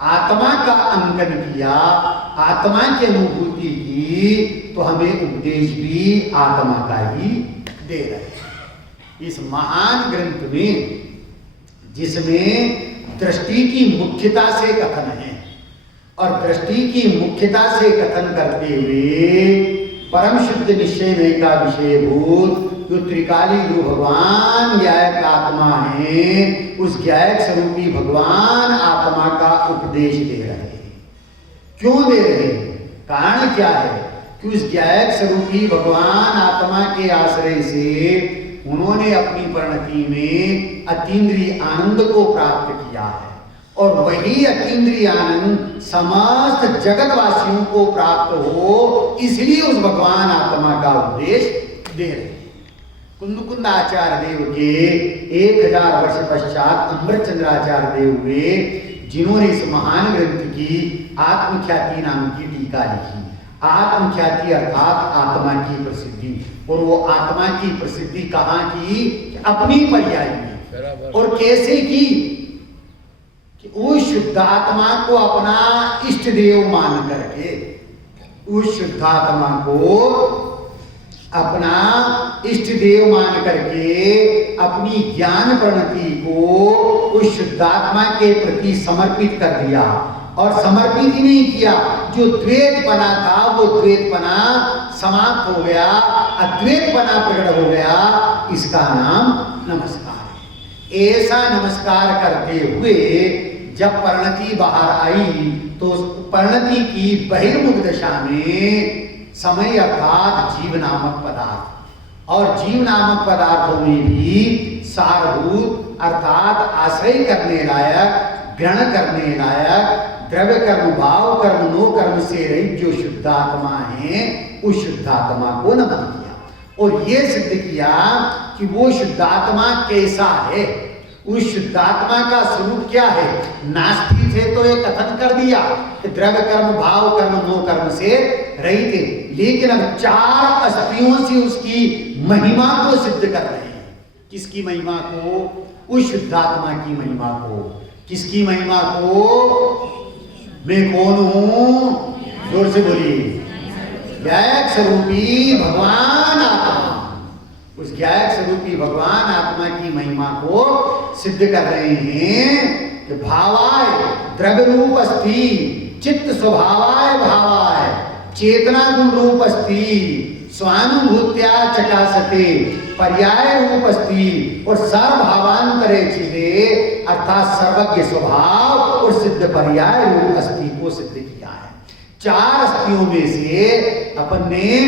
आत्मा का अंकन किया, आत्मा की अनुभूति की, तो हमें उपदेश भी आत्मा का ही दे रहे हैं। इस महान ग्रंथ में जिसमें दृष्टि की मुख्यता से कथन है और दृष्टि की मुख्यता से कथन करते हुए परम शुद्ध निश्चय में का विषयभूत जो त्रिकाली जो भगवान ज्ञायक आत्मा है, उस ज्ञायक स्वरूपी भगवान आत्मा का उपदेश दे रहे हैं। क्यों दे रहे हैं? कारण क्या है कि उस ज्ञायक स्वरूपी भगवान आत्मा के आश्रय से उन्होंने अपनी परिणति में अतीन्द्रिय आनंद को प्राप्त किया है और वही अतीन्द्रिय आनंद समस्त जगतवासियों को प्राप्त हो, इसलिए उस भगवान आत्मा का उपदेश दे रहे हैं। कुंद आचार्य देव के 1000 वर्ष पश्चात अमृतचंद्राचार्य देव हुए, जिन्होंने इस महान ग्रंथ की आत्मख्याति नाम की टीका लिखी। आत्मख्याति अर्थात आत्मा की प्रसिद्धि। और वो आत्मा की प्रसिद्धि कहाँ की? अपनी पर्याय में। और कैसे की? कि उस शुद्धात्मा को अपना इष्ट देव मान करके, उस शुद्धात्मा को अपना इष्ट देव मान करके अपनी ज्ञान प्रणति को उस शुद्धात्मा के प्रति समर्पित कर दिया। और समर्पित ही नहीं किया, जो द्वैतपना था वो द्वैतपना समाप्त हो गया, अद्वैतपना प्रकट हो गया। इसका नाम नमस्कार है। ऐसा नमस्कार करते हुए जब परिणति बाहर आई तो परिणति की बहिर्मुख दशा में समय अर्थात जीव नामक पदार्थ, और जीव नामक पदार्थों में भी सारभूत अर्थात आश्रय करने लायक, ग्रहण करने लायक, द्रव्य कर्म, भाव कर्म, नो कर्म से रहित जो शुद्धात्मा है, उस शुद्धात्मा को नमन किया। और ये सिद्ध किया कि वो शुद्धात्मा कैसा है, उस शुद्धात्मा का स्वरूप क्या है। नास्ती थे तो ये कथन कर दिया कि द्रव्य कर्म, भाव कर्म, नो कर्म से रहित थे, लेकिन अब 4 अस्थियों से उसकी महिमा को सिद्ध कर रहे हैं। किसकी महिमा को? उस शुद्धात्मा की महिमा को। किसकी महिमा को? मैं कौन हूं? जोर से बोलिए। ज्ञायक स्वरूपी भगवान आत्मा, उस ज्ञायक स्वरूपी भगवान आत्मा की महिमा को सिद्ध कर रहे हैं कि भावाय द्रव्य रूप अस्ति, चित्त स्वभावाय भावाय, चेतना गुण रूप अस्ति, स्वानुभूत्या चकासते, पर्याय रूप अस्ति, और सर्वभावांतरे चिदे अर्थात सर्वज्ञ स्वभाव और सिद्ध पर्याय रूप अस्ति को सिद्ध किया है। 4 अस्थियों में से अपन ने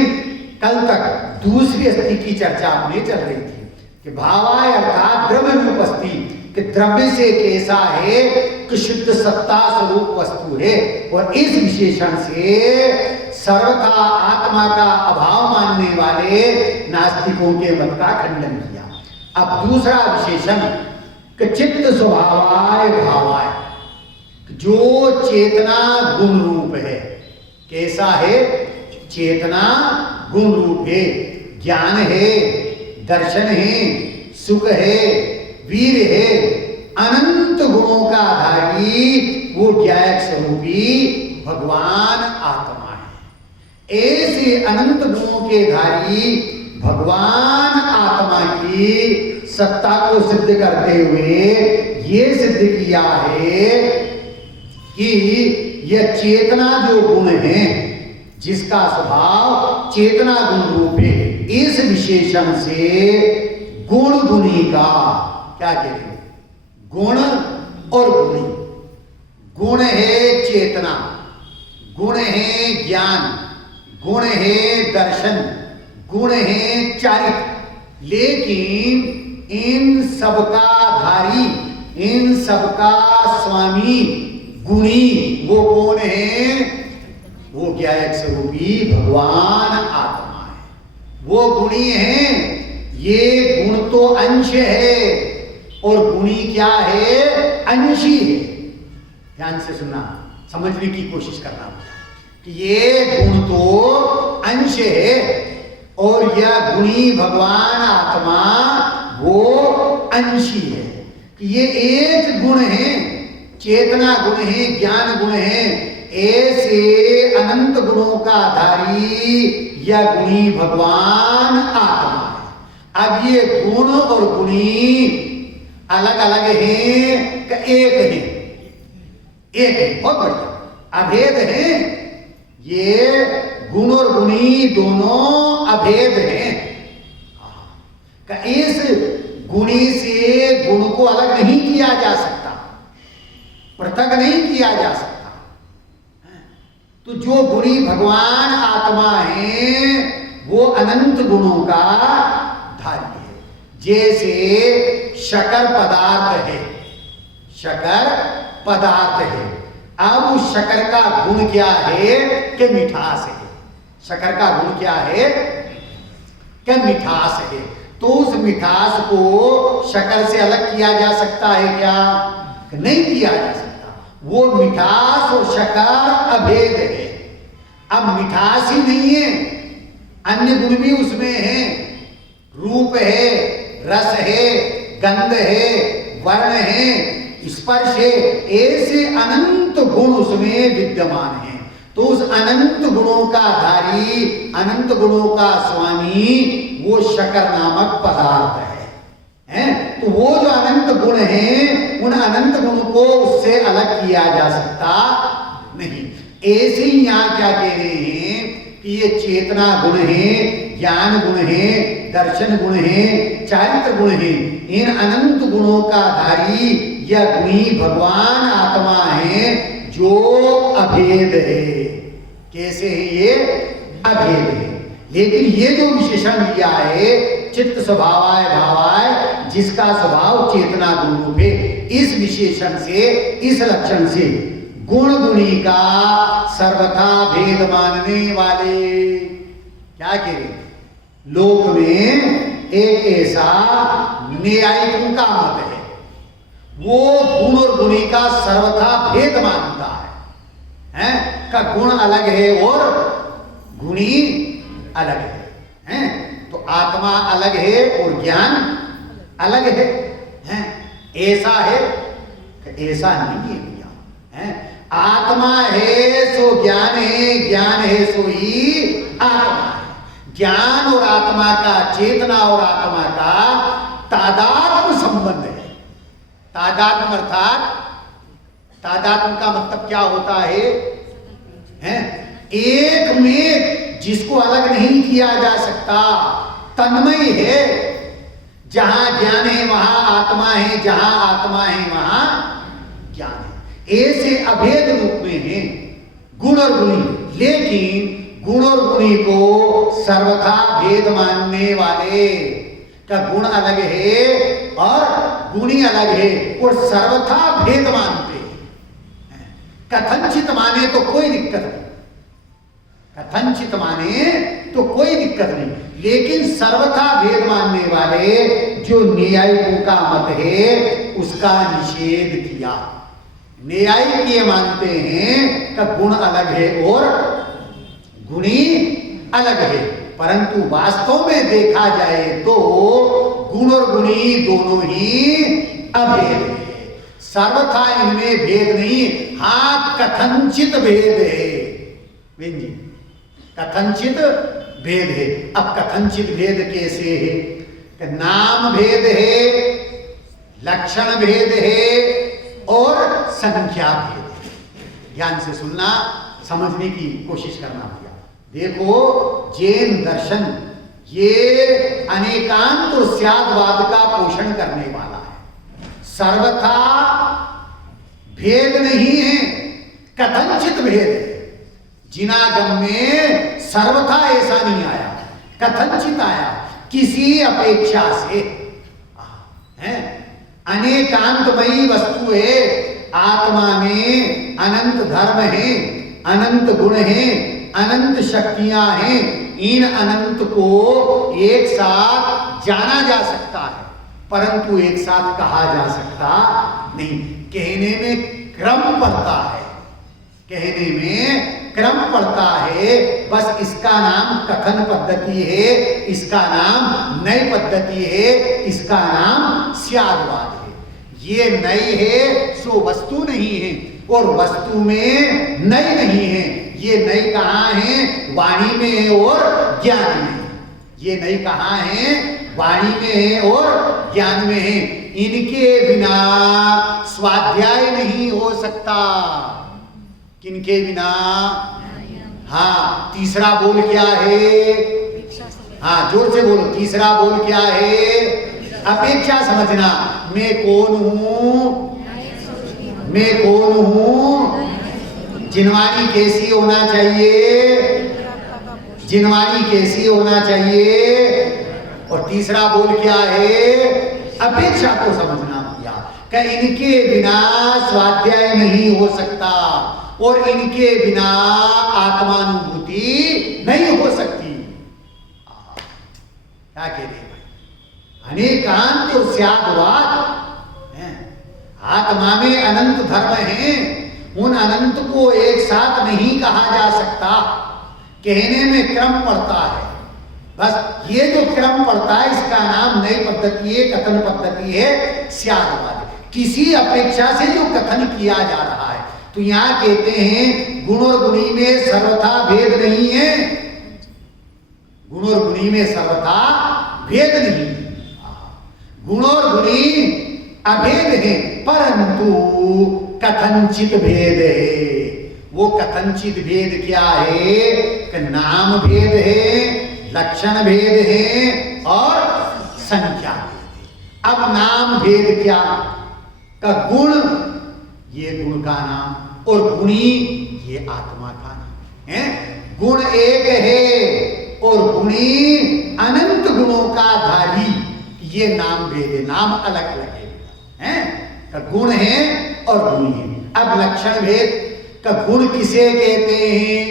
कल तक दूसरी अस्थि की चर्चा अपने चल रही थी कि भावाय अर्थात द्रव्य रूप अस्ति, कि द्रव्य से कैसा है कि शुद्ध सत्ता स्वरूप वस्तु है। और इस विशेषण से सर्वथा आत्मा का अभाव मानने वाले नास्तिकों के मत का खंडन किया। अब दूसरा विशेषण कि चित्त स्वभावाय भावाय, जो चेतना गुण रूप है। कैसा है? चेतना गुण रूप है, ज्ञान है, दर्शन है, सुख है, वीर है, अनंत गुणों का आधारी वो ज्ञायक स्वरूपी भगवान आत्मा है। ऐसे अनंत गुणों के धारी भगवान आत्मा की सत्ता को सिद्ध करते हुए ये सिद्ध किया है कि यह चेतना जो गुण है, जिसका स्वभाव चेतना गुण रूप है, इस विशेषण से गुण गुणी का क्या कहते हैं? गुण और गुणी। गुण है चेतना, गुण है ज्ञान, गुण है दर्शन, गुण है चारित्र। लेकिन इन सबका धारी, इन सबका स्वामी गुणी वो कौन है? वो ज्ञायक स्वरूपी भगवान आत्मा है। वो गुणी है। ये गुण तो अंश है और गुणी क्या है? अंशी है। ध्यान से सुनना, समझने की कोशिश करना कि ये गुण तो अंश है और यह गुणी भगवान आत्मा वो अंशी है। ये एक गुण है, चेतना गुण है, ज्ञान गुण है। ऐसे अनंत गुणों का आधारी यह गुणी भगवान आत्मा है। अब ये गुण और गुणी अलग अलग हैं कि एक है? एक है, बहुत बढ़िया। अभेद है। ये गुण और गुणी दोनों अभेद हैं। इस गुणी से गुण को अलग नहीं किया जा सकता, पृथक नहीं किया जा सकता। तो जो गुणी भगवान आत्मा है वो अनंत गुणों का धारी है। जैसे शकर पदार्थ है, शकर पदार्थ है। अब उस शकर का गुण क्या है कि मिठास है। शकर का गुण क्या है कि मिठास है। तो उस मिठास को शकर से अलग किया जा सकता है क्या? नहीं किया जा सकता। वो मिठास और शकर अभेद है। अब मिठास ही नहीं है, अन्य गुण भी उसमें है, रूप है, रस है, गंध है, वर्ण है, स्पर्श है, ऐसे अनंत गुण उसमें विद्यमान है। तो उस अनंत गुणों का धारी, अनंत गुणों का स्वामी वो शकर नामक पदार्थ है? तो वो जो अनंत गुण है, उन अनंत गुण को उससे अलग किया जा सकता नहीं। ऐसे ही यहाँ क्या कह रहे हैं कि ये चेतना गुण है, ज्ञान गुण है, दर्शन गुण है, चारित्र गुण है, इन अनंत गुणों का धारी यह गुणी भगवान आत्मा है जो अभेद है। कैसे है ये? अभेद है। लेकिन ये जो विशेषण दिया है चित्त स्वभावाय भावाय, जिसका स्वभाव चेतना गुण रूप है, इस विशेषण से, इस लक्षण से गुण गुणी का सर्वथा भेद मानने वाले क्या कह रहे? लोक में एक ऐसा न्यायिकों का मत है, वो गुण और गुणी का सर्वथा भेद मानता है, का गुण अलग है और गुणी अलग है, तो आत्मा अलग है और ज्ञान अलग है, ऐसा है? ऐसा नहीं है भैया। आत्मा है सो ज्ञान है, ज्ञान है सो ही आत्मा है। ज्ञान और आत्मा का, चेतना और आत्मा का तादात्म्य संबंध है। तादात्म्य अर्थात, तादात्म्य का मतलब क्या होता है? एक में जिसको अलग नहीं किया जा सकता, तन्मय है। जहां ज्ञान है वहां आत्मा है, जहां आत्मा है वहां ज्ञान है। ऐसे अभेद रूप में है गुण और गुणी। लेकिन गुण और गुणी को सर्वथा भेद मानने वाले का गुण अलग है और गुणी अलग है, और सर्वथा भेद मानते हैं। कथनचित माने तो कोई दिक्कत नहीं, कथनचित माने तो कोई दिक्कत नहीं, लेकिन सर्वथा भेद मानने वाले जो न्यायिकों का मत है उसका निषेध किया। न्यायिक ये मानते हैं कि गुण अलग है और गुणी अलग है, परंतु वास्तव में देखा जाए तो गुण और गुणी दोनों ही अभेद है। सर्वथा इनमें भेद नहीं, हाँ कथनचित भेद है। जी, कथनचित भेद है। अब कथनचित भेद कैसे है? कि नाम भेद है, लक्षण भेद है और संख्या भेद है। ध्यान से सुनना, समझने की कोशिश करना भैया। देखो, जैन दर्शन ये अनेकांत और स्यादवाद का पोषण करने वाला है। सर्वथा भेद नहीं है, कथनचित भेद है। जिनागम में सर्वथा ऐसा नहीं आया, कथनचित आया, किसी अपेक्षा से है। अनेकांतमयी वस्तु है, आत्मा में अनंत धर्म है, अनंत गुण है, अनंत शक्तियां हैं। इन अनंत को एक साथ जाना जा सकता है, परंतु एक साथ कहा जा सकता नहीं। कहने में क्रम पड़ता है, कहने में क्रम पड़ता है। बस इसका नाम कथन पद्धति है, इसका नाम नई पद्धति है, इसका नाम स्यादवाद है। ये नई है सो वस्तु नहीं है, और वस्तु में नई नहीं है। ये नई कहाँ है? वाणी में है और ज्ञान में। ये नई कहाँ है? वाणी में है और ज्ञान में है। इनके बिना स्वाध्याय नहीं हो सकता। किनके बिना? हाँ, तीसरा बोल क्या है? हाँ, जोर से बोलो, तीसरा बोल क्या है? अपेक्षा समझना। मैं कौन हूं? मैं कौन हूं? जिनवाणी कैसी होना चाहिए? जिनवाणी कैसी होना चाहिए? और तीसरा बोल क्या है? अपेक्षा को समझना भैया। कि इनके बिना स्वाध्याय नहीं हो सकता और इनके बिना आत्मानुभूति नहीं हो सकती। क्या कह रहे भाई? अनेकांत और स्यादवाद। आत्मा में अनंत धर्म है, उन अनंत को एक साथ नहीं कहा जा सकता। कहने में क्रम पड़ता है, बस ये जो क्रम पड़ता है इसका नाम नई पद्धति है, कथन पद्धति है स्यादवाद। किसी अपेक्षा से जो कथन किया जा रहा है, तो यहां कहते हैं गुण और गुणी में सर्वथा भेद नहीं है, गुण और गुणी में सर्वथा भेद नहीं है, गुण और गुणी अभेद है, परंतु कथनचित भेद है। वो कथनचित भेद क्या है कि नाम भेद है, लक्षण भेद है और संख्या भेद है। अब नाम भेद क्या का गुण, ये गुण का नाम, और गुणी ये आत्मा का नाम है। गुण एक है और गुणी अनंत गुणों का धारी, ये नाम भेद है, नाम अलग अलग है, का गुण है और गुणी है। अब लक्षण भेद का गुण किसे कहते हैं?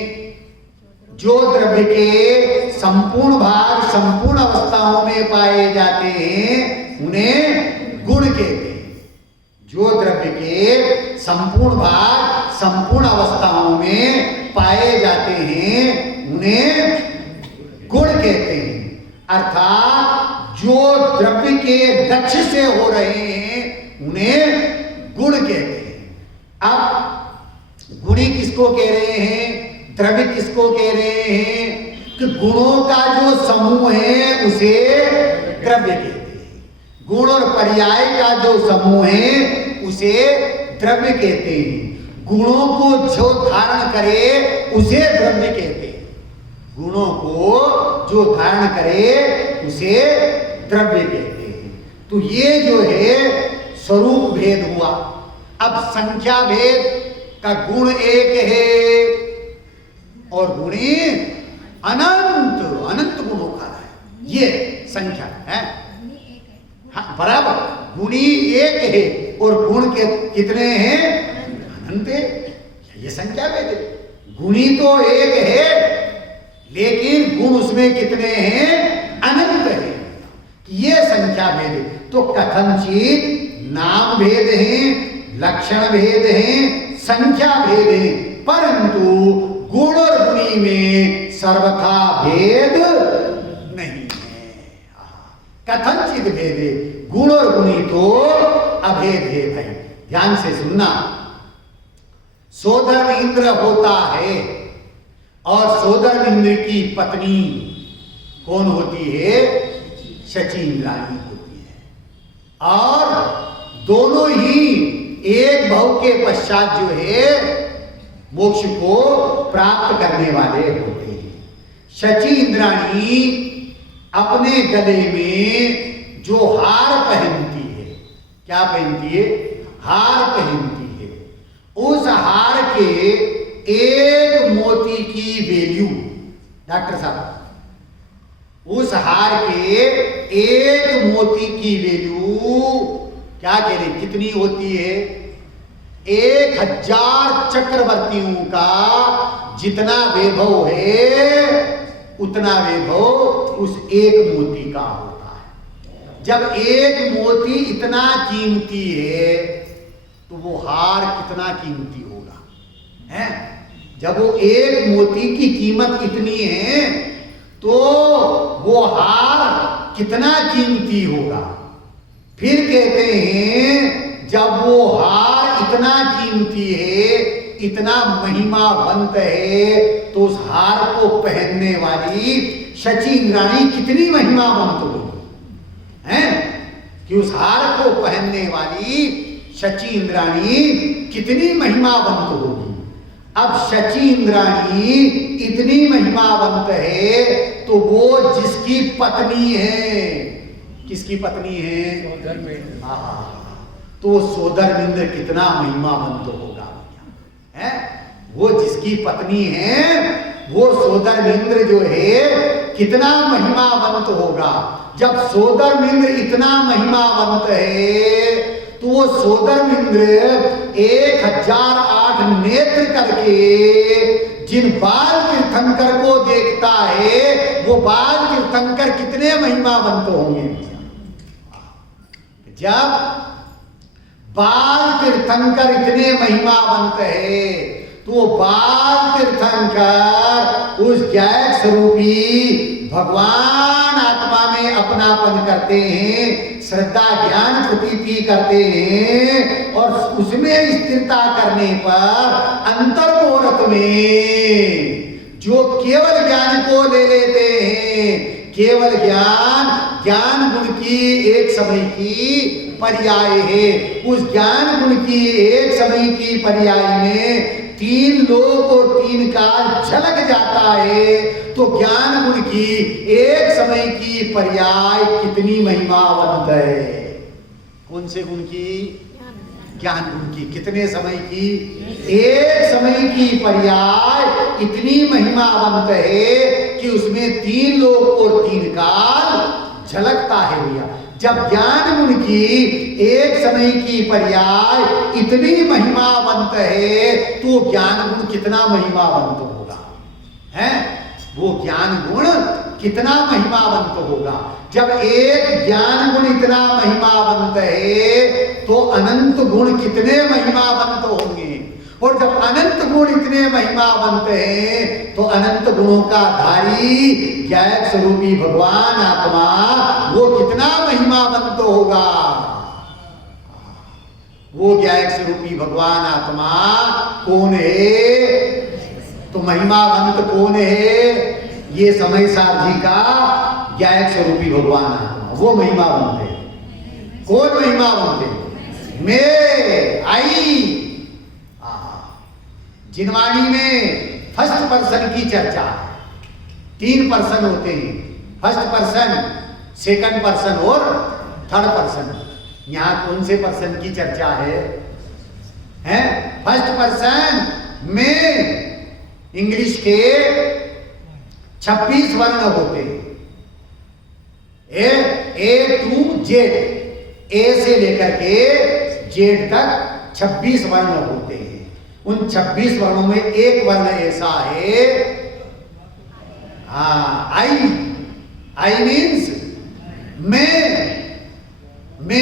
जो द्रव्य के संपूर्ण भाग संपूर्ण अवस्थाओं में पाए जाते हैं उन्हें गुण कहते हैं। जो द्रव्य के संपूर्ण भाग संपूर्ण अवस्थाओं में पाए जाते हैं उन्हें गुण कहते हैं। अर्थात जो द्रव्य के लक्ष्य से हो रहे हैं उन्हें गुण कहते हैं। अब गुणी किसको कह रहे हैं? द्रव्य किसको कह रहे हैं? कि गुणों का जो समूह है उसे द्रव्य कहते हैं। गुण और पर्याय का जो समूह है उसे द्रव्य कहते हैं। गुणों को जो धारण करे उसे द्रव्य कहते हैं। गुणों को जो धारण करे उसे द्रव्य कहते हैं। तो ये जो है स्वरूप भेद हुआ। अब संख्या भेद का गुण एक है और गुणी अनंत अनंत गुणों का है, ये संख्या है। हाँ बराबर, गुणी एक है और गुण के कितने हैं? अनंत है, ये संख्या भेद है। गुणी तो एक है लेकिन गुण उसमें कितने हैं? अनंत है, ये संख्या भेद है। तो कथनचित नाम भेद है, लक्षण भेद है, संख्या भेद है, परंतु गुण और गुणी में सर्वथा भेद नहीं है। कथनचित भेद है, गुण और गुणी तो अभेद है। भाई ध्यान से सुनना, सोदर इंद्र होता है और सोदर इंद्र की पत्नी कौन होती है? शची इंद्राणी होती है। और दोनों ही एक भाव के पश्चात जो है मोक्ष को प्राप्त करने वाले होते हैं। शची इंद्राणी अपने गले में जो हार पहनती है, क्या पहनती है? हार पहनती है। उस हार के एक मोती की वैल्यू, डॉक्टर साहब, उस हार के एक मोती की वैल्यू क्या कह रहे, कितनी होती है? 1000 चक्रवर्तियों का जितना वैभव है उतना वैभव उस एक मोती का होता है। जब एक मोती इतना कीमती है तो वो हार कितना कीमती होगा, है? जब वो एक मोती की कीमत इतनी है तो वो हार कितना कीमती होगा। फिर कहते हैं जब वो हार इतना कीमती है, इतना महिमावंत है, तो उस हार को पहनने वाली शची इंद्राणी कितनी महिमावंत होगी, हैं? कि उस हार को पहनने वाली शची इंद्राणी कितनी महिमावंत होगी। अब शची इंद्राणी इतनी महिमावंत है तो वो जिसकी पत्नी है, किसकी पत्नी है? तो सोदरमिंद्र कितना महिमावंत होगा, है? वो जिसकी पत्नी है वो सोदरमिंद्र जो है कितना महिमावंत होगा। जब सोदरमिंद्र इतना महिमावंत है तो वो सोदरमिंद्र 1008 नेत्र करके जिन बाल तीर्थंकर को देखता है वो बाल तीर्थंकर कितने महिमावंत होंगे। जब बाल तीर्थंकर इतने महिमावंत है तो बाल तीर्थंकर उस ज्ञायक स्वरूपी भगवान आत्मा में अपनापन करते हैं, श्रद्धा ज्ञान प्रतीति करते हैं, और उसमें स्थिरता करने पर अंतर्मोरत में जो केवल ज्ञान को ले लेते हैं, केवल ज्ञान गुण की एक समय की पर्याय है। उस ज्ञान गुण की एक समय की पर्याय में 3 लोक और 3 काल झलक जाता है। तो ज्ञान गुण की एक समय की पर्याय कितनी महिमावंत है। कौन से गुण की? ज्ञान गुण की। कितने समय की? एक समय की पर्याय इतनी महिमावंत है कि उसमें 3 लोक और 3 काल झलकता है भैया। जब ज्ञान गुण की एक समय की पर्याय इतनी महिमावंत है तो ज्ञान गुण कितना महिमावंत होगा, है? वो ज्ञान गुण कितना महिमावंत होगा। जब एक ज्ञान गुण इतना महिमावंत है तो अनंत गुण कितने महिमावंत होंगे। और जब अनंत गुण इतने महिमावंत हैं तो अनंत गुणों का धारी ज्ञायक स्वरूपी भगवान आत्मा वो कितना महिमावंत होगा। वो ज्ञायक स्वरूपी भगवान आत्मा कौन है? तो महिमावंत कौन है? ये समय सार जी का ज्ञायक स्वरूपी भगवान आत्मा, वो महिमावंत है। कौन महिमावंत है? मैं आई। जिनवाणी में फर्स्ट पर्सन की चर्चा है। 3 पर्सन होते हैं, फर्स्ट पर्सन, सेकंड पर्सन और थर्ड पर्सन। यहां कौन से पर्सन की चर्चा है? फर्स्ट पर्सन में इंग्लिश के 26 वर्ण होते हैं। ए टू जेड, ए से लेकर के जेड तक 26 वर्ण होते हैं। उन 26 वर्णों में एक वर्ण ऐसा है, आई मीन्स मैं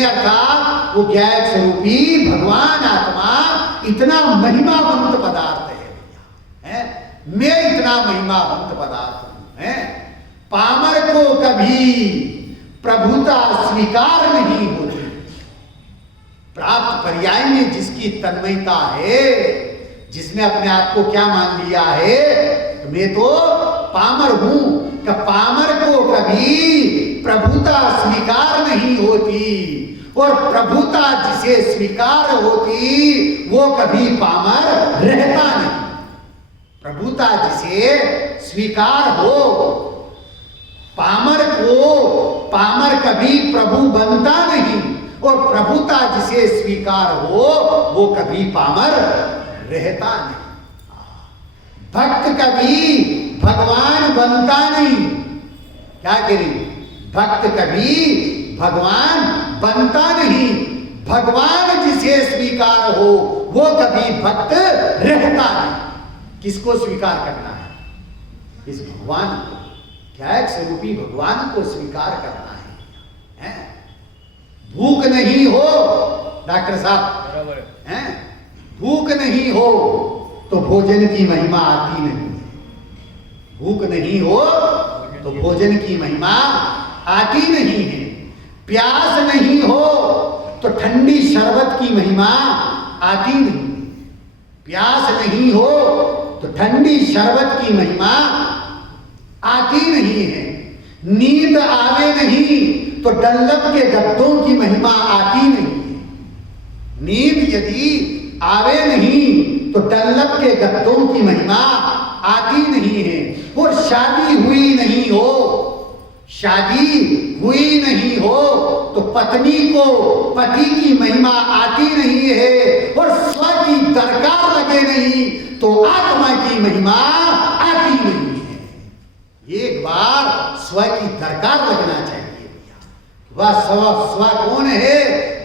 अर्थात वो ज्ञायक स्वरूपी भगवान आत्मा इतना महिमावंत पदार्थ है। मैं इतना महिमावंत पदार्थ हूं। पामर को कभी प्रभुता स्वीकार नहीं होती। प्राप्त पर्याय में जिसकी तन्मयता है, जिसने अपने आप को क्या मान लिया है, तो मैं तो पामर हूं, कि पामर को कभी प्रभुता स्वीकार नहीं होती। और प्रभुता जिसे स्वीकार होती वो कभी पामर रहता नहीं। प्रभुता जिसे स्वीकार हो, पामर कभी प्रभु बनता नहीं। और प्रभुता जिसे स्वीकार हो वो कभी पामर रहता नहीं। भक्त कभी भगवान बनता नहीं। क्या कह रही? भक्त कभी भगवान बनता नहीं। भगवान जिसे स्वीकार हो वो कभी भक्त रहता नहीं। किसको स्वीकार करना है? इस भगवान को, क्या एक स्वरूपी भगवान को स्वीकार करना है। भूख नहीं हो डॉक्टर साहब, भूख नहीं हो तो भोजन की महिमा आती नहीं। भूख नहीं हो तो भोजन की महिमा आती नहीं है। प्यास नहीं हो तो ठंडी शरबत की महिमा आती नहीं। प्यास नहीं हो तो ठंडी शरबत की महिमा आती नहीं है। नींद आवे नहीं तो डल्लप के गद्दों की महिमा आती नहीं। नींद यदि आवे नहीं तो डल्लप के गद्दों की महिमा आती नहीं है। और शादी हुई नहीं नहीं हो तो पत्नी को पति की महिमा आती नहीं है। और स्व की दरकार लगे नहीं तो आत्मा की महिमा आती नहीं है। एक बार स्व की दरकार लगना चाहिए। वह स्व कौन है?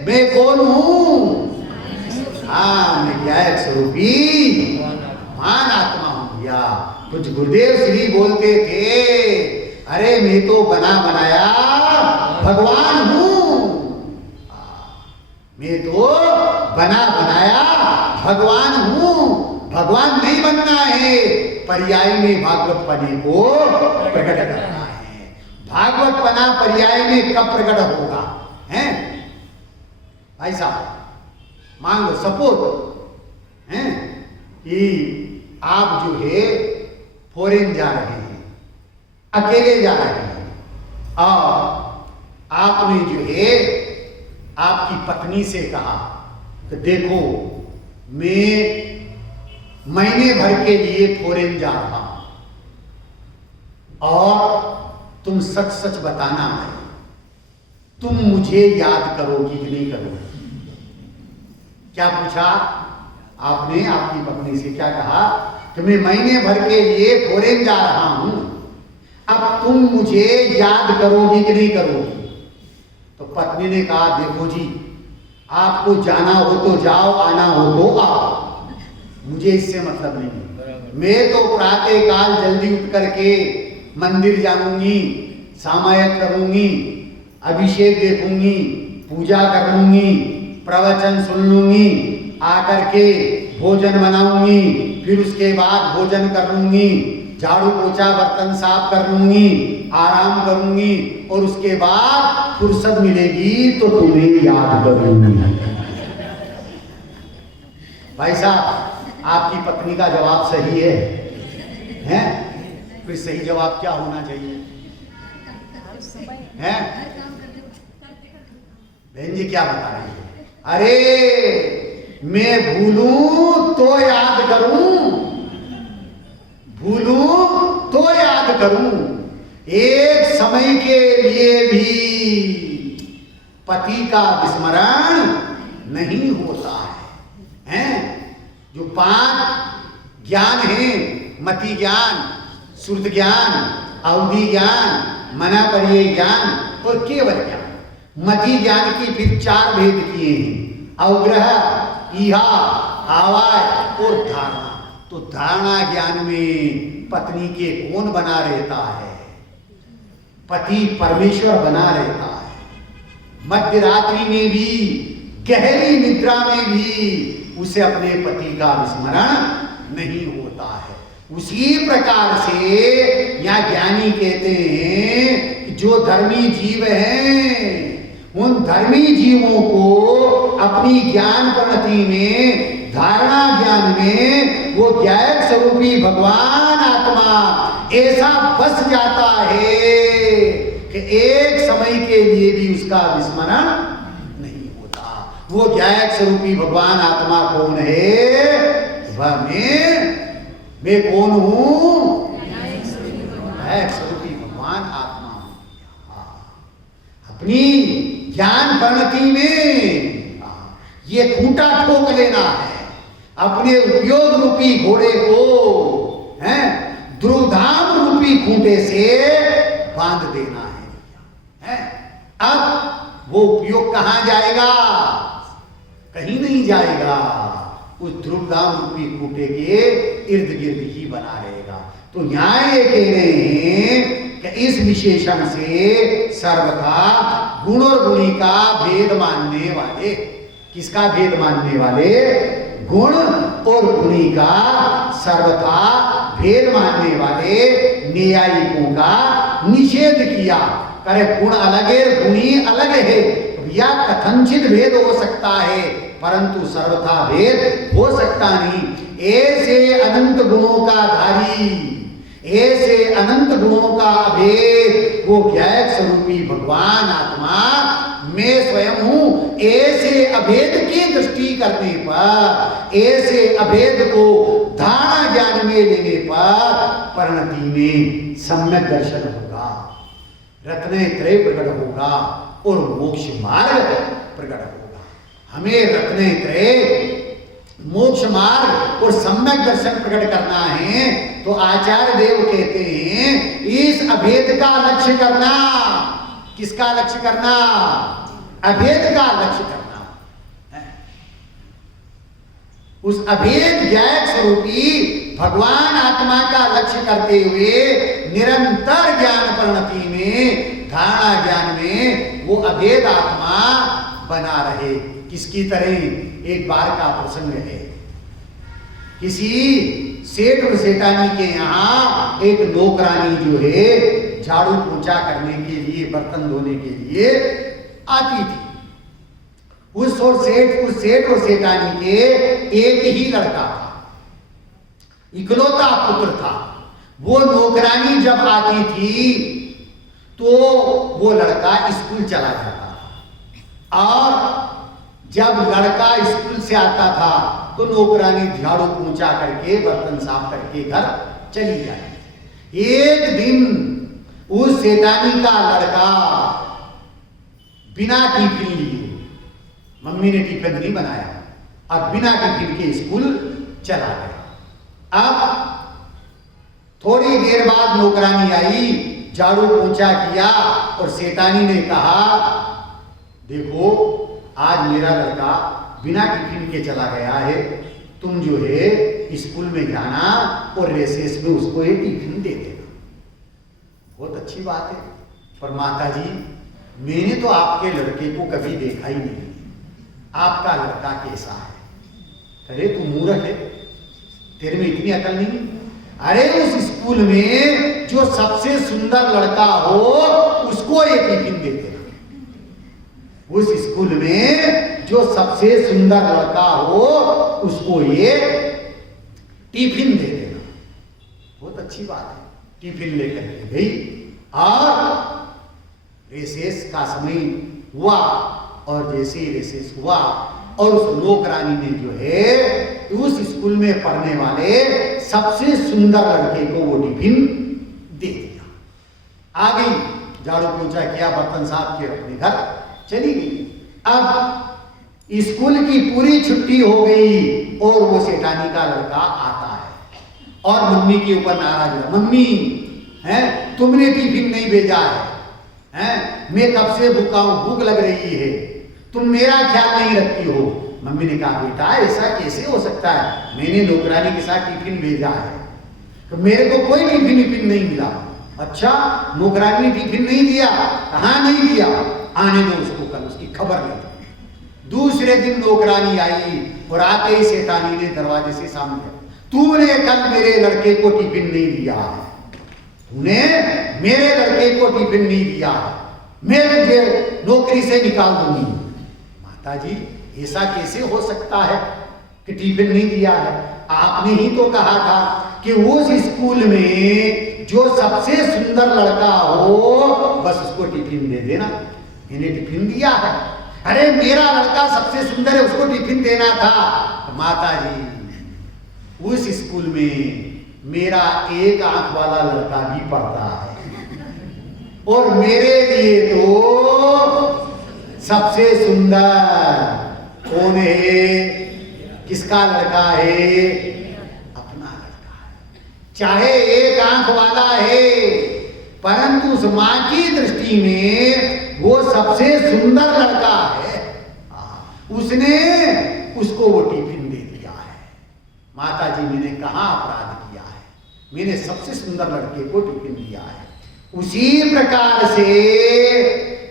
मैं कौन हूं? मैं ज्ञायक स्वरूपी महान आत्मा हूं। या कुछ गुरुदेव श्री बोलते थे, अरे मैं तो बना बनाया भगवान हूं। मैं तो बना बनाया भगवान हूं। भगवान नहीं बनना है, पर्याय में भागवत पने को प्रकट करना है। भागवत पना पर्याय में कब प्रकट होगा? हैं भाई साहब, मान लो सपोज हैं कि आप जो है फॉरेन जा रहे हैं, अकेले जा रहे हैं, और आपने जो है आपकी पत्नी से कहा कि देखो मैं महीने भर के लिए फॉरेन जा रहा हूं और तुम सच सच बताना है, तुम मुझे याद करोगी कि नहीं करोगी? क्या पूछा आपने? आपकी पत्नी से क्या कहा कि मैं महीने भर के लिए फॉरेन जा रहा हूं, अब तुम मुझे याद करोगी कि नहीं करोगी? तो पत्नी ने कहा देखो जी, आपको जाना हो तो जाओ, आना हो तो आओ, मुझे इससे मतलब नहीं। मैं तो प्रातः काल जल्दी उठ करके मंदिर जाऊंगी, सामायिक करूंगी, अभिषेक देखूंगी, पूजा कर लूंगी, प्रवचन सुन लूंगी, आकर के भोजन बनाऊंगी, फिर उसके बाद भोजन कर लूंगी, झाड़ू पोछा बर्तन साफ कर लूंगी, आराम करूंगी, और उसके बाद फुर्सत मिलेगी तो तुम्हें याद करूंगी। भाई साहब, आपकी पत्नी का जवाब सही है, हैं? फिर सही जवाब क्या होना चाहिए? हैं? बहन जी क्या बता रही है? अरे मैं भूलूं तो याद करूं, भूलूं तो याद करूं, एक समय के लिए भी पति का विस्मरण नहीं होता है, हैं? जो 5 ज्ञान हैं, मति ज्ञान, श्रुत ज्ञान, अवधि ज्ञान, मना परिये ज्ञान और केवल ज्ञान। मति ज्ञान की फिर 4 भेद किए हैं, अवग्रह, ईहा, आवाय और धारणा। तो धारणा ज्ञान में पत्नी के कौन बना रहता है? पति परमेश्वर बना रहता है। मध्य रात्रि में भी, गहरी निद्रा में भी उसे अपने पति का विस्मरण नहीं होता है। उसी प्रकार से यहाँ ज्ञानी कहते हैं कि जो धर्मी जीव हैं, उन धर्मी जीवों को अपनी ज्ञान प्रणति में, धारणा ज्ञान में वो ज्ञायक स्वरूपी भगवान आत्मा ऐसा बस जाता है कि एक समय के लिए भी उसका विस्मरण नहीं होता। वो ज्ञायक स्वरूपी भगवान आत्मा कौन है? वह मैं कौन हूं? ज्ञायक स्वरूपी भगवान आत्मा हूं। अपनी ज्ञान प्रणति में ये खूंटा ठोक लेना है, अपने उपयोग रूपी घोड़े को, हैं, ध्रुवधाम रूपी खूंटे से बांध देना है। अब वो उपयोग कहां जाएगा? कहीं नहीं जाएगा, उस ध्रुवधाम रूपी खूंटे के इर्द गिर्द ही बना रहेगा। तो यहां ये कह रहे हैं कि इस विशेषण से सर्वथा गुण और गुणी का भेद मानने वाले, किसका भेद मानने वाले? गुण और गुणी का सर्वथा भेद मानने वाले न्यायिकों का निषेध किया। करे गुण अलग है, गुणी अलग है, या कथनचित भेद हो सकता है, परंतु सर्वथा भेद हो सकता नहीं। ऐसे अनंत गुणों का धारी, ऐसे अनंत गुणों का भेद वो ज्ञायक स्वरूपी भगवान आत्मा मैं स्वयं हूं, ऐसे अभेद की दृष्टि करने पर, ऐसे अभेद को धारणा ज्ञान में लेने पर परिणति में सम्यक दर्शन होगा, रत्नत्रय प्रकट होगा और मोक्ष मार्ग प्रकट होगा। हमें रत्नत्रय, मोक्ष मार्ग और सम्यक दर्शन प्रकट करना है तो आचार्य देव कहते हैं इस अभेद का लक्ष्य करना। किसका लक्ष्य करना? अभेद का लक्ष्य करना। उस अभेद ज्ञायक स्वरूपी भगवान आत्मा का लक्ष्य करते हुए निरंतर ज्ञान परिणति में, धारणा ज्ञान में वो अभेद आत्मा बना रहे। किसकी तरह? एक बार का प्रसंग है किसी सेठ और सेठानी के यहाँ एक नौकरानी जो है झाड़ू पोंछा करने के लिए, बर्तन धोने के लिए आती थी। उस सेठ और सेठानी के एक ही लड़का था, इकलौता पुत्र था। वो नौकरानी जब आती थी तो वो लड़का स्कूल चला जाता था, और जब लड़का स्कूल से आता था तो नौकरानी झाड़ू पोंछा करके, बर्तन साफ करके घर चली जाती। एक दिन उस सेठानी का लड़का बिना टिफिन लिए, मम्मी ने टिफिन नहीं बनाया, अब बिना टिफिन के स्कूल चला गया। अब थोड़ी देर बाद नौकरानी आई, झाड़ू पोंछा किया और सेठानी ने कहा, देखो आज मेरा लड़का बिना टिफिन के चला गया है, तुम जो है स्कूल में जाना और रेसेस में उसको ये टिफिन दे देना। बहुत अच्छी बात है, पर माता जी मैंने तो आपके लड़के को कभी देखा ही नहीं, आपका लड़का कैसा है? अरे तू मूर्ख है, तेरे में इतनी अकल नहीं? अरे उस स्कूल में जो सबसे सुंदर लड़का हो उसको ये टिफिन दे देना। उस स्कूल में जो सबसे सुंदर लड़का हो उसको ये टिफिन दे देना। बहुत अच्छी बात है। टिफिन लेकर के गई और रेसेस का समय हुआ, और जैसे ही रेसेस हुआ और उस नौकरानी ने जो है उस स्कूल में पढ़ने वाले सबसे सुंदर लड़के को वो टिफिन दे दिया। आ गई, झाड़ू पोंछा किया, बर्तन साफ किए, अपने घर चली गई। अब स्कूल की पूरी छुट्टी हो गई और वो सेठानी का लड़का आता है और मम्मी के ऊपर नाराज हुआ, मम्मी हैं तुमने टिफिन नहीं भेजा है, मैं कब से भूखा हूं, भूख लग रही है, तुम मेरा ख्याल नहीं रखती हो। मम्मी ने कहा, बेटा ऐसा कैसे हो सकता है, मैंने नौकरानी के साथ टिफिन भेजा है, तो मेरे को कोई टिफिन नहीं मिला। अच्छा, नौकरानी ने टिफिन नहीं दिया? कहाँ नहीं दिया, आने दो उसको, कल उसकी खबर ले। दूसरे दिन नौकरानी आई और आते ही सेठानी ने दरवाजे से सामने, तूने कल मेरे लड़के को टिफिन नहीं दिया, तूने मेरे लड़के को टिफिन नहीं दिया, मैं तुझे नौकरी से निकाल दूंगी। माता जी ऐसा कैसे हो सकता है कि टिफिन नहीं दिया है? आपने ही तो कहा था कि उस स्कूल में जो सबसे सुंदर लड़का हो बस उसको टिफिन दे देना। मैंने टिफिन दिया है। अरे मेरा लड़का सबसे सुंदर है, उसको टिफिन देना था। माता जी उस स्कूल में मेरा एक आंख वाला लड़का भी पढ़ता है और मेरे लिए तो सबसे सुंदर कौन है? किसका लड़का है? अपना लड़का है। चाहे एक आंख वाला है, परंतु उस मां की दृष्टि में वो सबसे सुंदर लड़का है। उसने उसको वो टिफिन दे दिया है। माता जी मैंने कहाँ अपराध किया है? मैंने सबसे सुंदर लड़के को टिफिन दिया है। उसी प्रकार से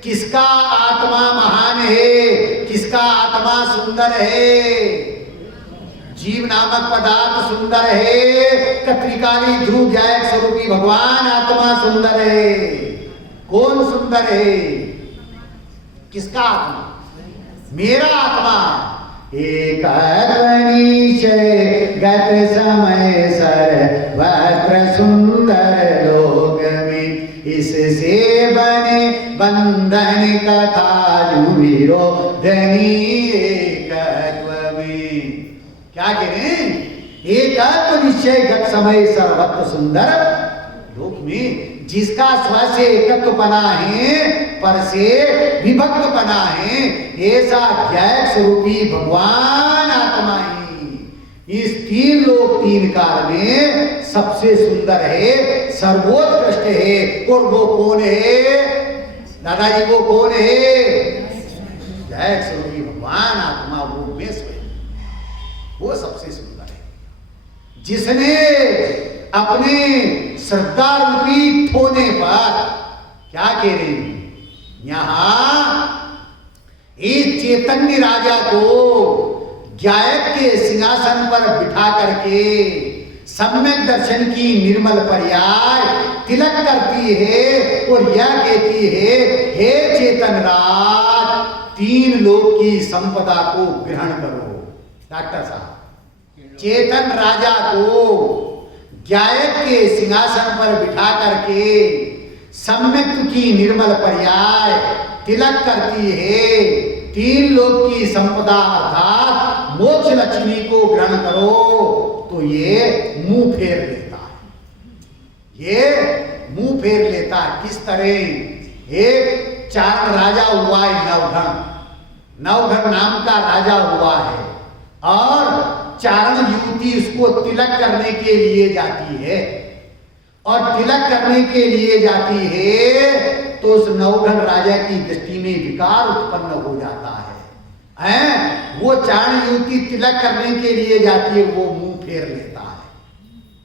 किसका आत्मा महान है, किसका आत्मा सुंदर है? जीव नामक पदार्थ सुंदर है, कत्रिकाली ध्रुव जायक स्वरूपी भगवान आत्मा सुंदर है। कौन सुंदर है? किसका आत्मा? मेरा आत्मा। एक गत समय सर्वत्र सुंदर लोक में, इससे बने बंधन कथा विरोधनी एकत्व में। क्या कह रहे हैं? एकत्व निश्चय गत समय सर्वत्र सुंदर लोक में, जिसका स्व से एकत्व बना है, पर से विभक्त बना है, ऐसा ज्ञायक स्वरूपी भगवान आत्मा ही इस तीन लोक तीन काल में सबसे सुंदर है, सर्वोत्कृष्ट है। और वो कौन है दादाजी? वो कौन है? ज्ञायक स्वरूपी भगवान आत्मा, वो में स्वयं, वो सबसे सुंदर है, जिसने अपने श्रद्धा रूपी ठोने पर क्या कह रहे हैं? यहां इस चैतन्य राजा को गायक के सिंहासन पर बिठा करके सम्यक दर्शन की निर्मल पर्याय तिलक करती है और यह कहती है, हे चेतन राज, 3 लोक की संपदा को ग्रहण करो। डॉक्टर साहब, चेतन राजा को गायक के सिंहासन पर बिठा करके सम्यक की निर्मल पर्याय तिलक करती है, 3 लोक की संपदा अर्थात मोक्ष लक्ष्मी को ग्रहण करो, तो ये मुंह फेर लेता है। ये मुंह फेर लेता है। किस तरह? एक चारण राजा हुआ है, नवघन। नवघन नाम का राजा हुआ है और चारण युवती उसको तिलक करने के लिए जाती है, और तिलक करने के लिए जाती है तो उस नवघन राजा की दृष्टि में विकार उत्पन्न हो जाता है। वो चारण युवती तिलक करने के लिए जाती है, वो मुंह फेर लेता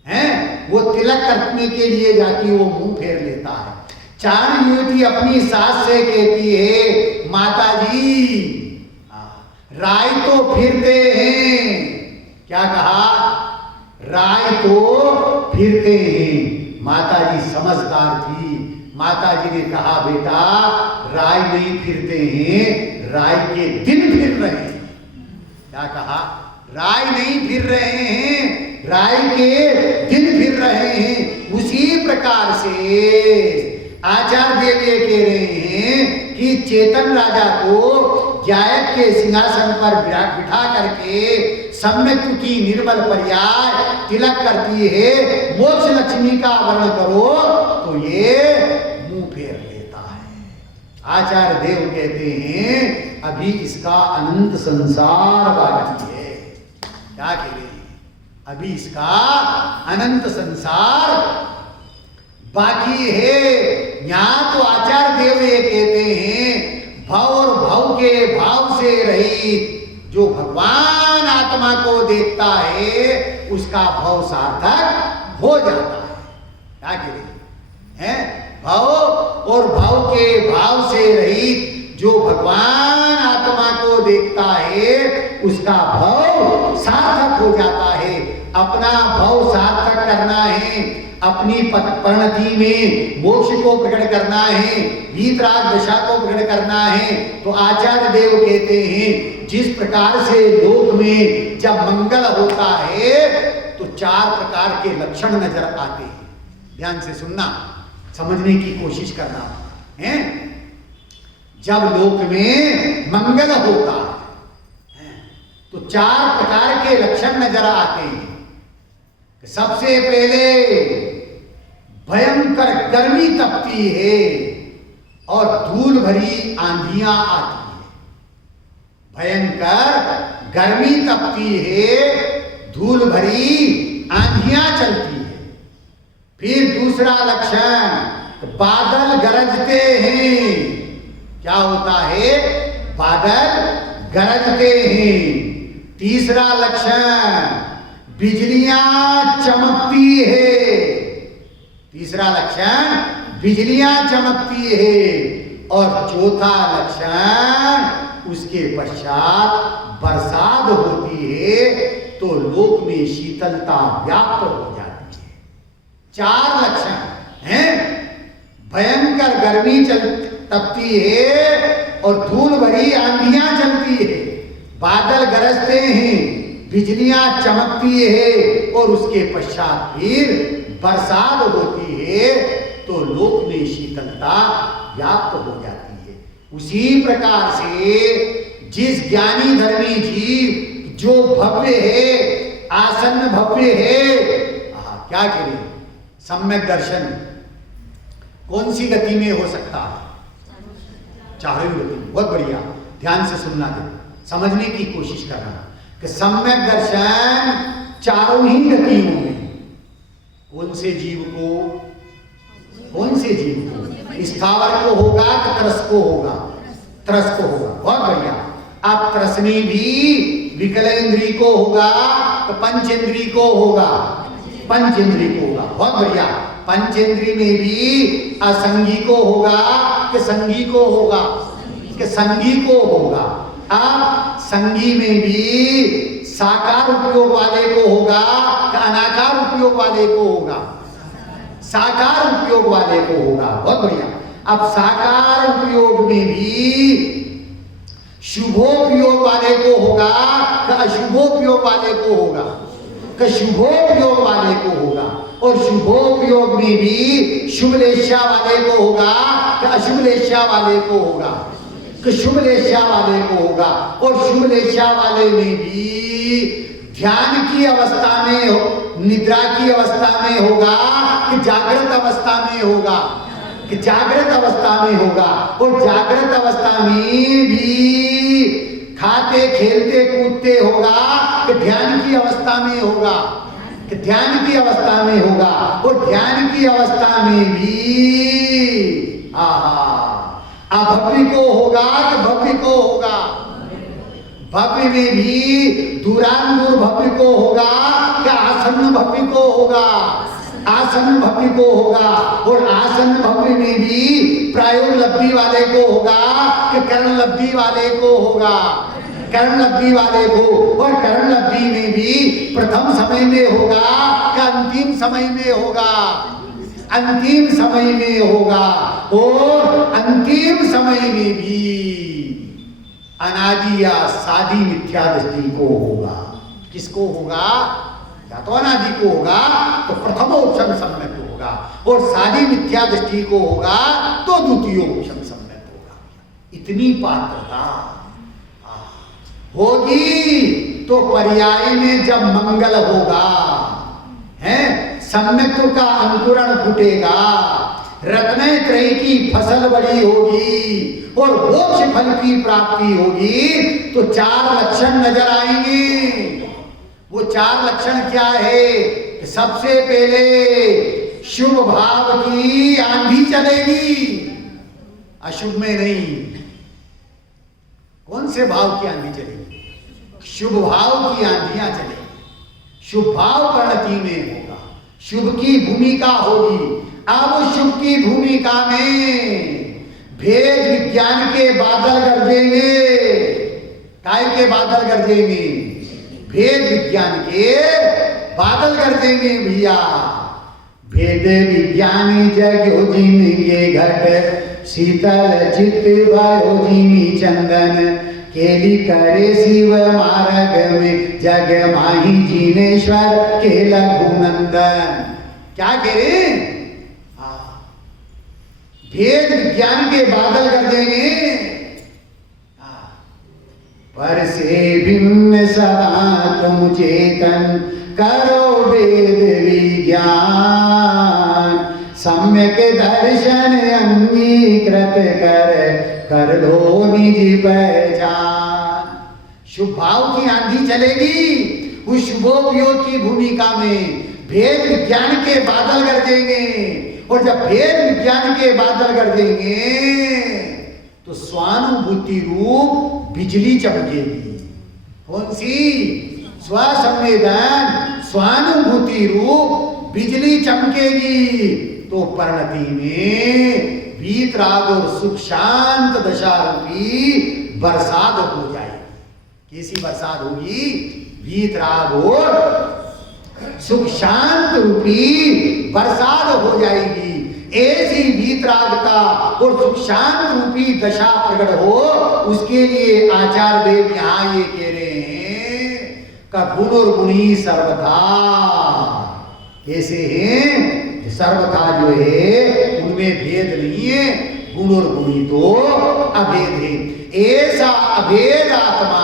है। वो तिलक करने के लिए जाती है, वो मुंह फेर लेता है। चारण युवती अपनी सास से कहती है, माता जी राय तो फिरते हैं। क्या कहा? राय तो फिरते हैं। माता जी समझदार थी। माता जी ने कहा, बेटा राय नहीं फिरते हैं, राय के दिन फिर रहे हैं। क्या कहा? राय नहीं फिर रहे हैं, राय के दिन फिर रहे हैं। उसी प्रकार से आचार्य देव ये कह रहे हैं कि चेतन राजा को गायक के सिंहासन पर बिठा करके सम्यक की निर्मल पर्याय तिलक करती है, मोक्ष लक्ष्मी का वर्ण करो, तो ये मुंह फेर लेता है। आचार्य देव कहते हैं, अभी इसका अनंत संसार बाकी है। क्या कह रहे हैं? अभी इसका अनंत संसार बाकी है। यहां तो आचार्य देव ये कहते हैं, भव और भव के भाव से रहित जो भगवान आत्मा को देखता है, उसका भव सार्थक हो जाता है। क्या कह रहे हैं? भव और भव के भाव से रहित जो भगवान आत्मा को देखता है, उसका भव सार्थक हो जाता है। अपना भव सार्थक करना है, अपनी परिणति में मोक्ष को प्रकट करना है, वीतराग दशा को प्रकट करना है, तो आचार्य देव कहते हैं, जिस प्रकार से लोक में जब मंगल होता है तो 4 प्रकार के लक्षण नजर आते हैं। ध्यान से सुनना, समझने की कोशिश करना है। जब लोक में मंगल होता है तो 4 प्रकार के लक्षण नजर आते हैं। सबसे पहले भयंकर गर्मी तपती है और धूल भरी आंधियां आती है। भयंकर गर्मी तपती है, धूल भरी आंधियां चलती है। फिर दूसरा लक्षण, बादल गरजते हैं। क्या होता है? बादल गरजते हैं। तीसरा लक्षण, बिजलियां चमकती है। तीसरा लक्षण, बिजलियां चमकती है। और चौथा लक्षण, उसके पश्चात बरसात होती है तो लोक में शीतलता व्याप्त हो जाती है। 4 लक्षण हैं। भयंकर गर्मी तपती है और धूल भरी आंधियां चलती है, बादल गरजते हैं, बिजलियां चमकती है और उसके पश्चात फिर बरसात होती है तो लोक में शीतलता व्याप्त हो जाती है। उसी प्रकार से जिस ज्ञानी धर्मी जीव जो भव्य है, आसन्न भव्य है, क्या करें? सम्यक दर्शन कौन सी गति में हो सकता है? चारों गति। बहुत बढ़िया, ध्यान से सुनना है, समझने की कोशिश करना कि सम्यक दर्शन चारों ही गतियों में कौन से जीव को, कौन से जीव को? स्थावर को होगा कि त्रस को होगा? त्रस को होगा। बहुत बढ़िया। अब त्रसनी भी विकलेंद्री को होगा तो पंचेंद्री को होगा? पंचेंद्री को होगा। बहुत बढ़िया। पंचेंद्री में भी असंगी को होगा कि संगी को होगा? कि संगी को होगा। अब संगी में भी साकार उपयोग वाले को होगा कि अनाकार उपयोग वाले को होगा? साकार उपयोग वाले को होगा। बहुत बढ़िया। अब साकार उपयोग में भी शुभोपयोग वाले को होगा कि अशुभोपयोग वाले को होगा? कि शुभोपयोग वाले को होगा। और शुभोपयोग में भी शुभलेशा वाले को होगा कि अशुभलेशा वाले को होगा? कि शुभलेशा वाले को होगा। और शुभलेशा वाले में भी ध्यान की अवस्था में, निद्रा की अवस्था में होगा कि जागृत अवस्था में होगा? कि जागृत अवस्था में होगा। और जागृत अवस्था में भी खाते खेलते कूदते होगा कि ध्यान की अवस्था में होगा? कि ध्यान की अवस्था में होगा। और ध्यान की अवस्था में भी अभव्य को होगा कि भव्य को होगा? भव्य में भी दूरांगुर भव्य को होगा कि आसन्न भव्य को होगा? आसन्न भव्य को होगा। और आसन्न भव्य में भी प्रायोग लब्धि वाले को होगा कि कर्ण लब्धि वाले को होगा? कर्ण लब्धि वाले को। और कर्ण लब्धि में भी प्रथम समय में होगा कि अंतिम समय में होगा? अंतिम समय में होगा। और अंतिम समय में भी अनादि या सादी मिथ्या दृष्टि को होगा। किसको होगा? या तो अनादि को होगा तो प्रथमोपशम सम्यक होगा, और सादी मिथ्या दृष्टि को होगा तो द्वितीयोपशम सम्यक होगा। इतनी पात्रता होगी तो पर्याय में जब मंगल होगा, है सम्यक्त्व का अंकुरण फूटेगा, रत्न त्रय की फसल बड़ी होगी और मोक्ष फल की प्राप्ति होगी, तो 4 लक्षण नजर आएंगे। वो 4 लक्षण क्या है? कि सबसे पहले शुभ भाव की आंधी चलेगी, अशुभ में नहीं। कौन से भाव की आंधी चलेगी? शुभ भाव की आंधियां चलेगी। शुभ भाव प्रणति में होगा, शुभ की भूमिका होगी। अब शुभ की भूमिका में भेद विज्ञान के बादल गरजेंगे। काय के बादल गरजेंगे? भेद विज्ञान के बादल गरजेंगे भैया। भेद विज्ञानी जगो जिनके घट, शीतल चित्त भयो जिमी चंदन, केली करे शिव मार्ग में, जग माही जिनेश्वर के लघुनंदन। क्या कह रहे? भेद विज्ञान के बादल कर देंगे। पर से भिन्न सदा तुम चेतन, करो वेद विज्ञान, सम्यक दर्शन अंगीकृत कर लो निज पहचान। शुभ भाव की आंधी चलेगी, उस शुभोपयोग की भूमिका में भेद विज्ञान के बादल कर देंगे। और जब भेद विज्ञान के बादल कर देंगे तो स्वानुभूति रूप बिजली चमकेगी। कौन सी? स्वसंवेदन स्वानुभूति रूप बिजली चमकेगी। तो परिणति में वीतराग और सुख शांत दशा रूपी बरसात हो जाएगी। कैसी बरसात होगी? वीतराग और सुख शांत रूपी बरसात हो जाएगी। ऐसी वीतरागता और सुख शांत रूपी दशा प्रकट हो, उसके लिए आचार्य देव यहाँ ये कह रहे हैं का गुण और गुणी सर्वथा। कैसे हैं? सर्वथा जो है उनमें भेद नहीं है, गुण और गुणी तो अभेद है। ऐसा अभेद आत्मा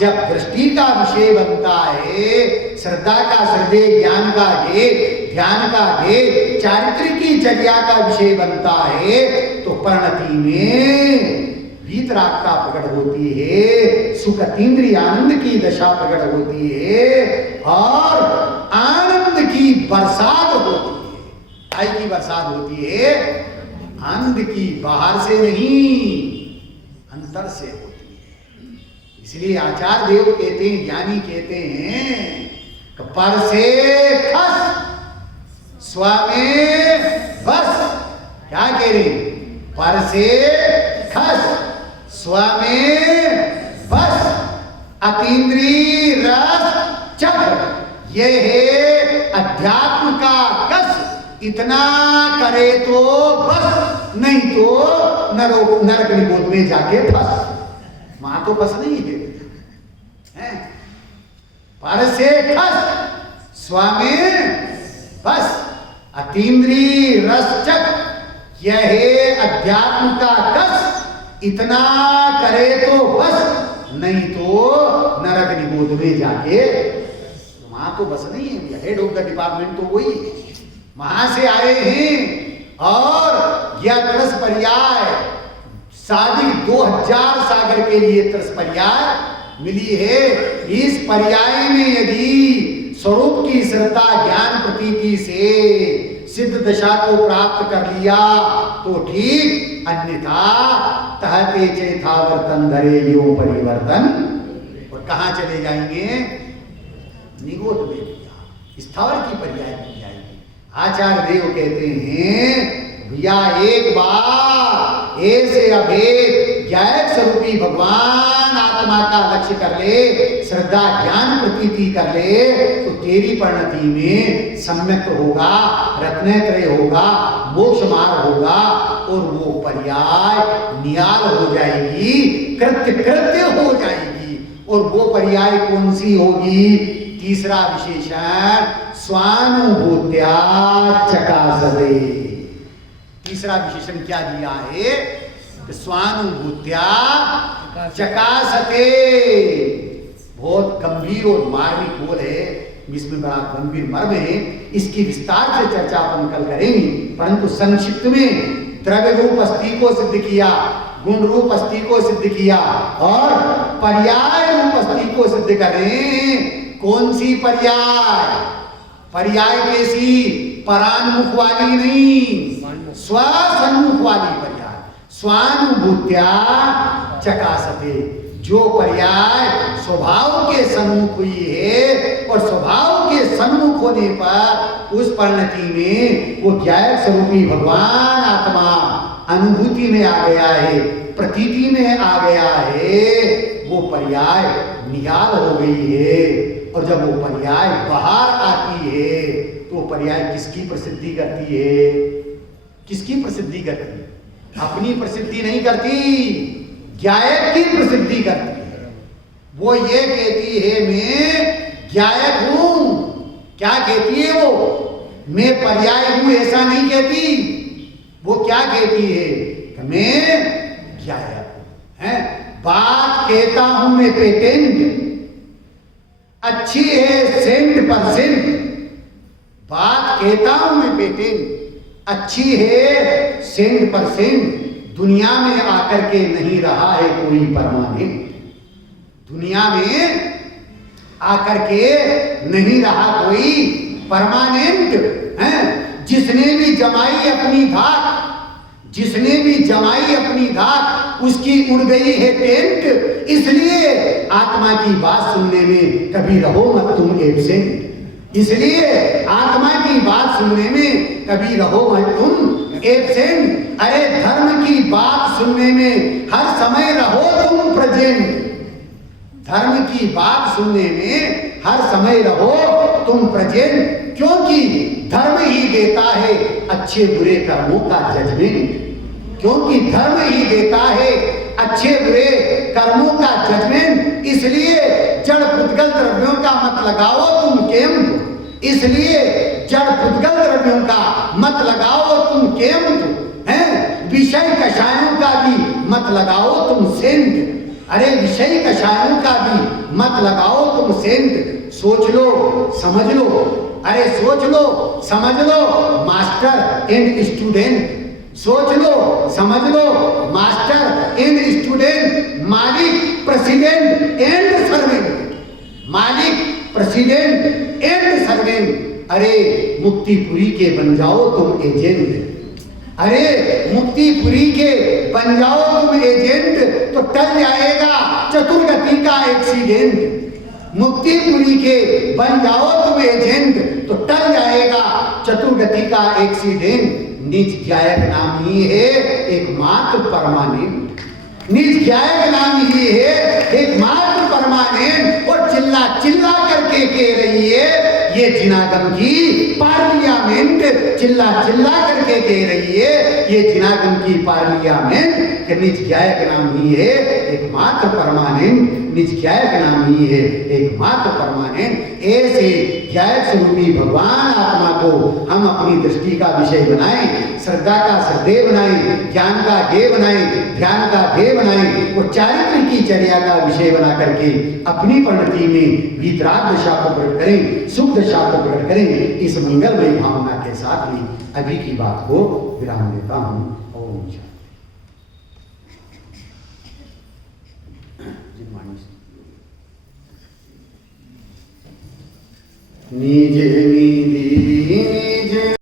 जब दृष्टि का विषय बनता है, श्रद्धा का हृदय, ज्ञान का भेद, ध्यान का भेद, चारित्र्य की चर्या का विषय बनता है, तो परिणति में वीतरागता प्रकट होती है, सुख तीन्द्रिय आनंद की दशा प्रकट होती है और आनंद की बरसात होती है। आई की बरसात होती है आनंद की, बाहर से नहीं अंतर से होती है। इसलिए आचार्य देव कहते हैं, ज्ञानी कहते हैं कि पर से खस स्वामी बस। क्या कह रहे? पर से खस स्वामी अतीन्द्रिय रस चख ये है अध्यात्म का कस। इतना करे तो बस, नहीं तो नरक निगोद में जाके फंस। वहां तो बस नहीं है, पर से खस स्वामी बस। अतीन्द्रिय रस चख यह है अध्यात्म का कस। इतना करे तो बस, नहीं तो नरक निगोद में जाके। वहां तो बस नहीं है, हेड ऑफ द डिपार्टमेंट तो वही है। वहां से आए हैं और यह त्रस पर्याय साधिक 2000 सागर के लिए त्रस पर्याय मिली है। इस पर्याय में यदि स्वरूप की श्रद्धा ज्ञान प्रतीति से सिद्ध दशा को प्राप्त कर लिया तो ठीक, अन्यथा तहते चेतावर्तन धरे यो परिवर्तन। और कहां चले जाएंगे? निगोद में, स्थावर की पर्याय मिल जाएगी। आचार्य देव कहते हैं भैया एक बार ऐसे अभेद ज्ञायक स्वरूपी भगवान आत्मा का लक्ष्य कर ले, श्रद्धा ज्ञान प्रतीति कर ले, तो तेरी परिणति में सम्यक होगा, रत्नत्रय होगा, मोक्ष मार्ग होगा और वो पर्याय नियाल हो जाएगी, कृत्य कृत्य हो जाएगी। और वो पर्याय कौन सी होगी? तीसरा विशेषण स्वानुभूत्या चकासते। तीसरा विशेषण क्या दिया है? स्वानुभूत्या चकासते। बहुत गंभीर और मार्मिक बोल है, इसमें बड़ा गंभीर मर्म है। इसकी विस्तार से चर्चा अपन कल करेंगे, परंतु संक्षिप्त में द्रव्य रूप अस्थि को सिद्ध किया, गुण रूप अस्थि को सिद्ध किया और पर्याय रूप अस्थि को सिद्ध करें। कौन सी पर्याय? पर्याय कैसी? परान्मुख वाली नहीं, स्वसन्मुख वाली पर्याय। स्वानुभूत्या चकासते, जो पर्याय स्वभाव के सन्मुख हुई है और स्वभाव के सन्मुख होने पर उस परिणति में वो ज्ञायक स्वरूपी भगवान आत्मा अनुभूति में आ गया है, प्रतीति में आ गया है, वो पर्याय नियाल हो गई है। और जब वो पर्याय बाहर आती है तो पर्याय किसकी प्रसिद्धि करती है? किसकी प्रसिद्धि करती है? अपनी प्रसिद्धि नहीं करती, ज्ञायक की प्रसिद्धि करती है। वो ये कहती है मैं ज्ञायक हूं। क्या कहती है वो? मैं पर्याय हूं ऐसा नहीं कहती। वो क्या कहती है? मैं ज्ञायक हूं। बात कहता हूं मैं पेटेंट, अच्छी है 100%। बात कहता हूं मैं पेटेंट, अच्छी है 100%। दुनिया में आकर के नहीं रहा है कोई परमानेंट। दुनिया में आकर के नहीं रहा कोई परमानेंट है। जिसने भी जमाई अपनी धाक, जिसने भी जमाई अपनी धाक, उसकी उड़ गई है टेंट। इसलिए आत्मा की बात सुनने में कभी रहो मत तुम एब्सेंट। इसलिए आत्मा की बात सुनने में कभी रहो मत तुम एब्सेंट। अरे धर्म की बात सुनने में हर समय रहो तुम प्रेजेंट। धर्म की बात सुनने में हर समय रहो तुम प्रेजेंट, क्योंकि धर्म ही देता है अच्छे बुरे कर्मों का जजमेंट। क्योंकि धर्म ही देता है अच्छे बुरे कर्मों का जजमेंट। इसलिए जड़ पुद्गल द्रव्यों का मत लगाओ तुम केंद्र। इसलिए जड़ पुद्गल द्रव्यों का मत लगाओ तुम केंद्र हैं। विषय कषायों का भी मत लगाओ तुम सेंट। अरे विषय कषायों का भी मत लगाओ तुम सेंट। सोच लो समझ लो, अरे सोच लो समझ लो मास्टर एंड स्टूडेंट। सोच लो समझ लो मास्टर एंड स्टूडेंट, मालिक प्रेसिडेंट एंड सर्वेंट। मालिक प्रेसिडेंट एंड सर्वेंट। अरे मुक्तिपुरी के बन जाओ तुम एजेंट। अरे मुक्तिपुरी के बन जाओ तुम एजेंट तो टल जाएगा चतुर्गति का एक्सीडेंट। मुक्तिपुरी के बन जाओ तुम एजेंट तो टल जाएगा चतुर्गति का एक्सीडेंट। निज ज्ञायक नाम ही है एकमात्र परमानेंट। निज ज्ञायक नाम ही है एकमात्र परमानेंट। जिनागम की पार्लियामेंट चिल्ला चिल्ला करके कह रही है, ये जिनागम की पार्लियामेंट कि निज गायक नाम ही है एकमात्र परमानेंट, निज गायक नाम ही है एकमात्र परमानेंट। ऐसे गायक स्वरूपी भगवान आत्मा को हम अपनी दृष्टि का विषय बनाएं, श्रद्धा का श्रद्धेय बनाएं, ज्ञान का ध्येय बनाएं, ध्यान का ध्येय बनाएं और चारित्र की चर्या का विषय बना करके अपनी परिणति में वितराग दशा को प्रकट करें, सुख दशा को प्रकट करें। इस मंगलमय भावना के साथ ही अभी की बात को विराम देता हूं। ओम शांति। निज निधि